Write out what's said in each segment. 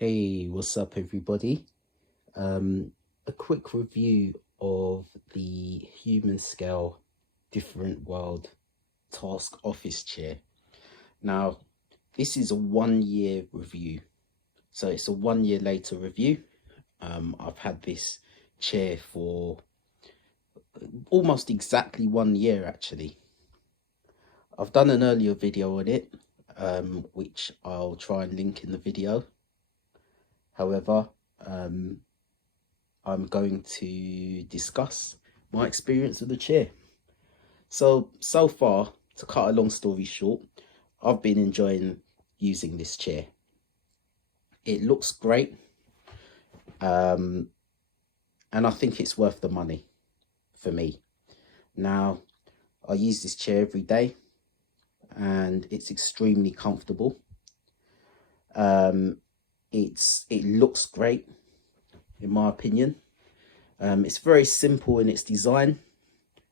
Hey, what's up, everybody? A quick review of the Humanscale Different World Task Office Chair. Now, this is a 1 year review, so it's a 1 year later review. I've had this chair for almost exactly 1 year, actually. I've done an earlier video on it, which I'll try and link in the video. However, I'm going to discuss my experience with the chair. So far, to cut a long story short, I've been enjoying using this chair. It looks great, and I think it's worth the money for me. Now, I use this chair every day, and it's extremely comfortable. It looks great, in my opinion. It's very simple in its design.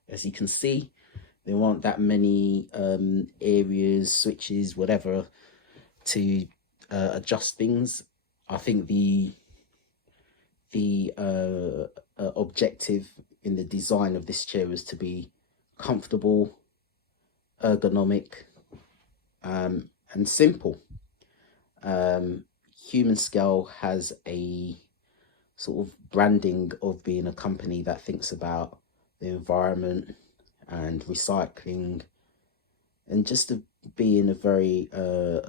As you can see, there aren't that many areas, switches, whatever, to adjust things. I think the objective in the design of this chair is to be comfortable, ergonomic, and simple. Humanscale has a sort of branding of being a company that thinks about the environment and recycling, and just to being a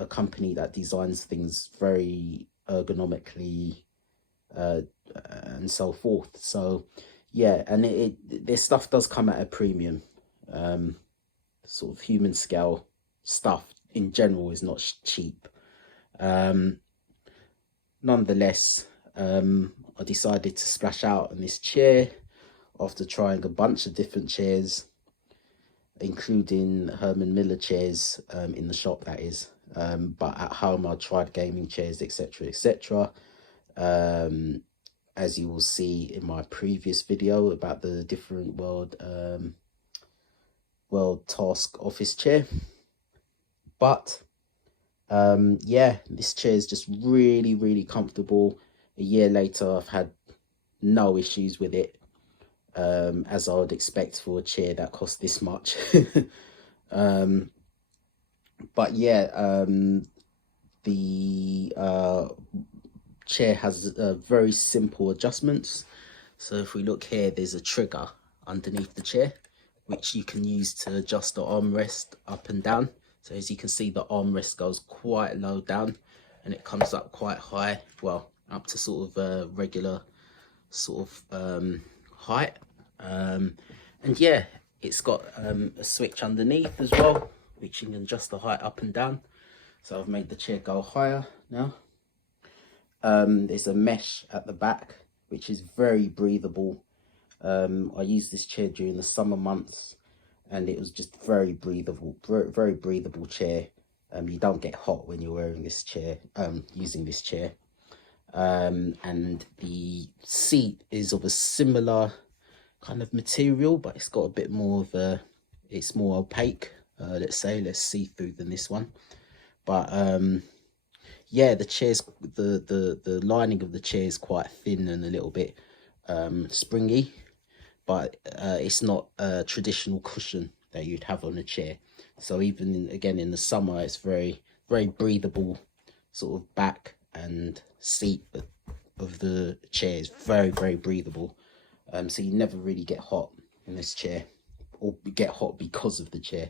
company that designs things very ergonomically, and so forth. So yeah, and this stuff does come at a premium. Sort of Humanscale stuff in general is not cheap. Nonetheless, I decided to splash out on this chair after trying a bunch of different chairs, including Herman Miller chairs, in the shop, that is. But at home I tried gaming chairs, etc, etc. As you will see in my previous video about the Different World Task Office chair. But yeah, this chair is just really comfortable. A year later, I've had no issues with it, as I would expect for a chair that costs this much. But yeah, the chair has very simple adjustments. So if we look here, there's a trigger underneath the chair, which you can use to adjust the armrest up and down. So as you can see, the armrest goes quite low down and it comes up quite high, well, up to sort of a regular sort of height. And yeah, it's got a switch underneath as well, which you can adjust the height up and down. So I've made the chair go higher now. There's a mesh at the back, which is very breathable. I used this chair during the summer months, and it was just very breathable, very breathable chair. You don't get hot when you're wearing this chair, using this chair. And the seat is of a similar kind of material, but it's got a bit more of a, it's more opaque, let's say, less see-through than this one. But yeah, the chair's, the lining of the chair is quite thin and a little bit springy, but it's not a traditional cushion that you'd have on a chair. So even again in the summer, it's very breathable sort of back and seat of the chair is very breathable. So you never really get hot in this chair, or get hot because of the chair.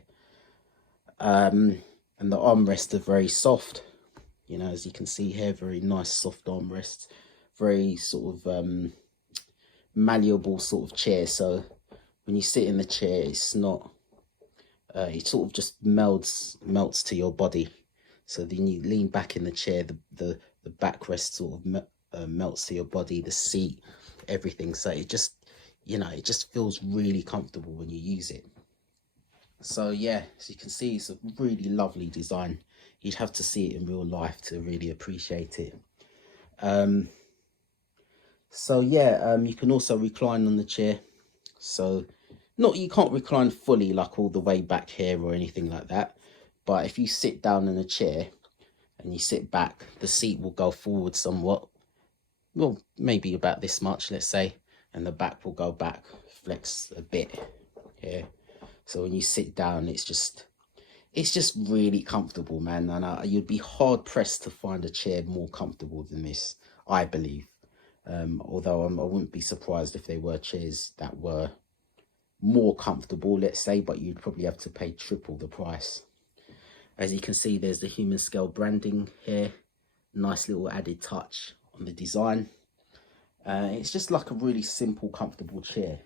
And the armrests are very soft, you know, as you can see here, very nice soft armrests, very sort of malleable sort of chair. So when you sit in the chair, it's not, it sort of just melts to your body. So then you lean back in the chair, the backrest sort of melts to your body, the seat, everything. So it just, you know, it just feels really comfortable when you use it. So yeah, as you can see, it's a really lovely design. You'd have to see it in real life to really appreciate it. So yeah, you can also recline on the chair. So you can't recline fully, like all the way back here or anything like that. But if you sit down in a chair, and you sit back, the seat will go forward somewhat, well, maybe about this much, let's say, and the back will go back, flex a bit here. So when you sit down, it's just really comfortable, man. And you'd be hard pressed to find a chair more comfortable than this, I believe. Although I wouldn't be surprised if there were chairs that were more comfortable, let's say, but you'd probably have to pay triple the price. As you can see, there's the Humanscale branding here. Nice little added touch on the design. It's just like a really simple, comfortable chair.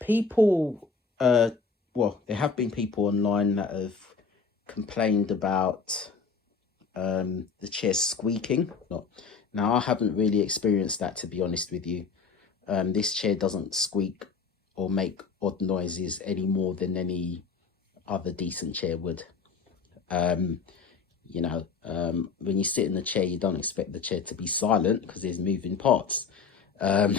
People, well, there have been people online that have complained about the chair squeaking. Now, I haven't really experienced that, to be honest with you. This chair doesn't squeak or make odd noises any more than any other decent chair would. You know, when you sit in the chair, you don't expect the chair to be silent because there's moving parts. But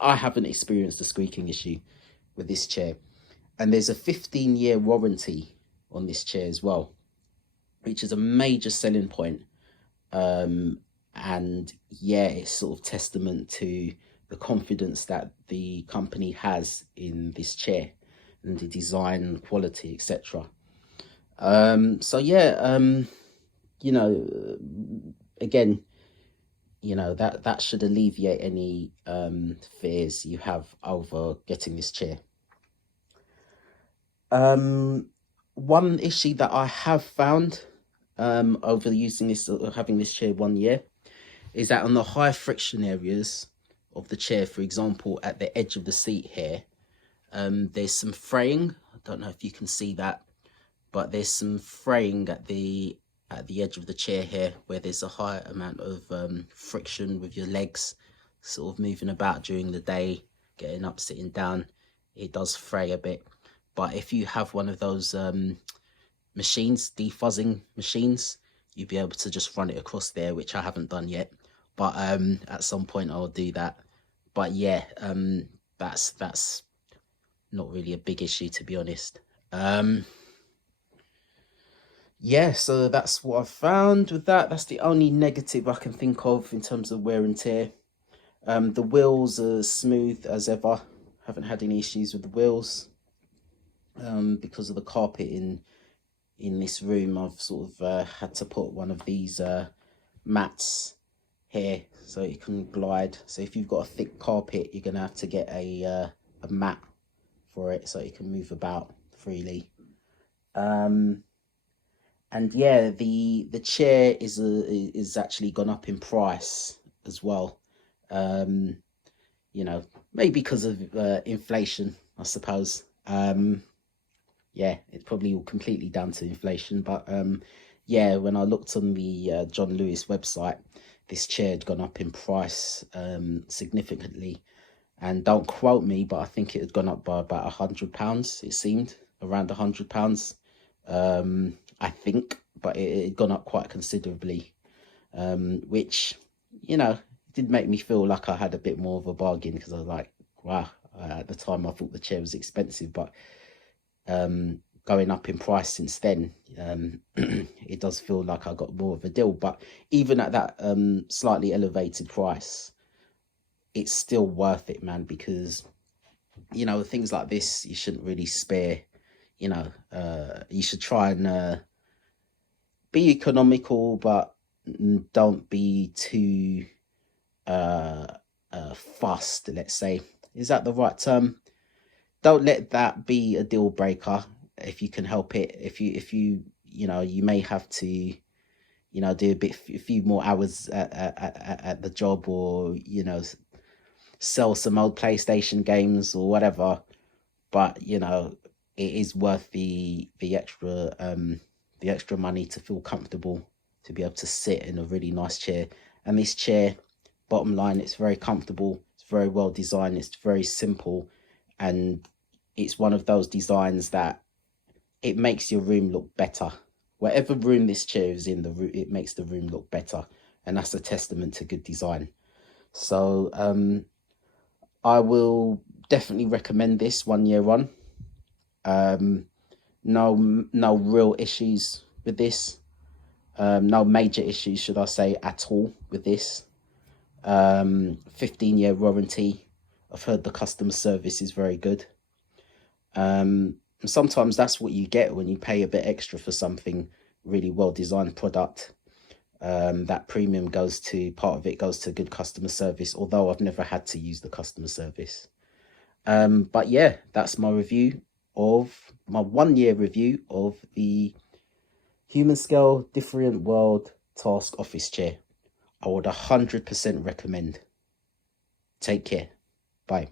I haven't experienced a squeaking issue with this chair. And there's a 15-year warranty on this chair as well, which is a major selling point. And yeah, it's sort of testament to the confidence that the company has in this chair and the design, quality, etc. So yeah, you know, again, you know, that should alleviate any fears you have over getting this chair. One issue that I have found over using this, having this chair 1 year, is that on the high friction areas of the chair, for example, at the edge of the seat here, there's some fraying. I don't know if you can see that, but there's some fraying at the edge of the chair here, where there's a high amount of friction with your legs sort of moving about during the day, getting up, sitting down. It does fray a bit. But if you have one of those machines, defuzzing machines, you'd be able to just run it across there, which I haven't done yet, but at some point I'll do that. But yeah, that's not really a big issue, to be honest. Yeah, so that's what I've found with that. That's the only negative I can think of in terms of wear and tear. The wheels are smooth as ever. Haven't had any issues with the wheels. Because of the carpet in this room, I've sort of had to put one of these mats here so it can glide. So if you've got a thick carpet, you're gonna have to get a mat for it so it can move about freely. And yeah, the chair is actually gone up in price as well. You know, maybe because of inflation, I suppose. Yeah, it's probably all completely down to inflation, but yeah, when I looked on the John Lewis website, this chair had gone up in price significantly. And don't quote me, but I think it had gone up by about £100. It seemed around £100. I think, but it had gone up quite considerably, which, you know, did make me feel like I had a bit more of a bargain, because I was like, wow, at the time I thought the chair was expensive, but going up in price since then, it does feel like I got more of a deal. But even at that slightly elevated price, it's still worth it, man, because, you know, things like this you shouldn't really spare. You know, you should try and be economical, but don't be too fussed, let's say. Is that the right term? Don't let that be a deal breaker if you can help it. If you you know, you may have to, you know, do a few more hours at the job, or, you know, sell some old PlayStation games or whatever, but, you know, it is worth the extra money to feel comfortable, to be able to sit in a really nice chair. And this chair, bottom line, it's very comfortable, it's very well designed, it's very simple, and it's one of those designs that it makes your room look better. Whatever room this chair is in, it makes the room look better, and that's a testament to good design. So I will definitely recommend this 1 year on. No real issues with this. No major issues, should I say, at all with this. 15-year warranty. I've heard the customer service is very good. And sometimes that's what you get when you pay a bit extra for something really well designed product. That premium goes to, part of it goes to good customer service, although I've never had to use the customer service. But yeah, that's my review of my 1 year review of the Humanscale Diffrient World Task Office Chair. I would 100% recommend. Take care. Bye.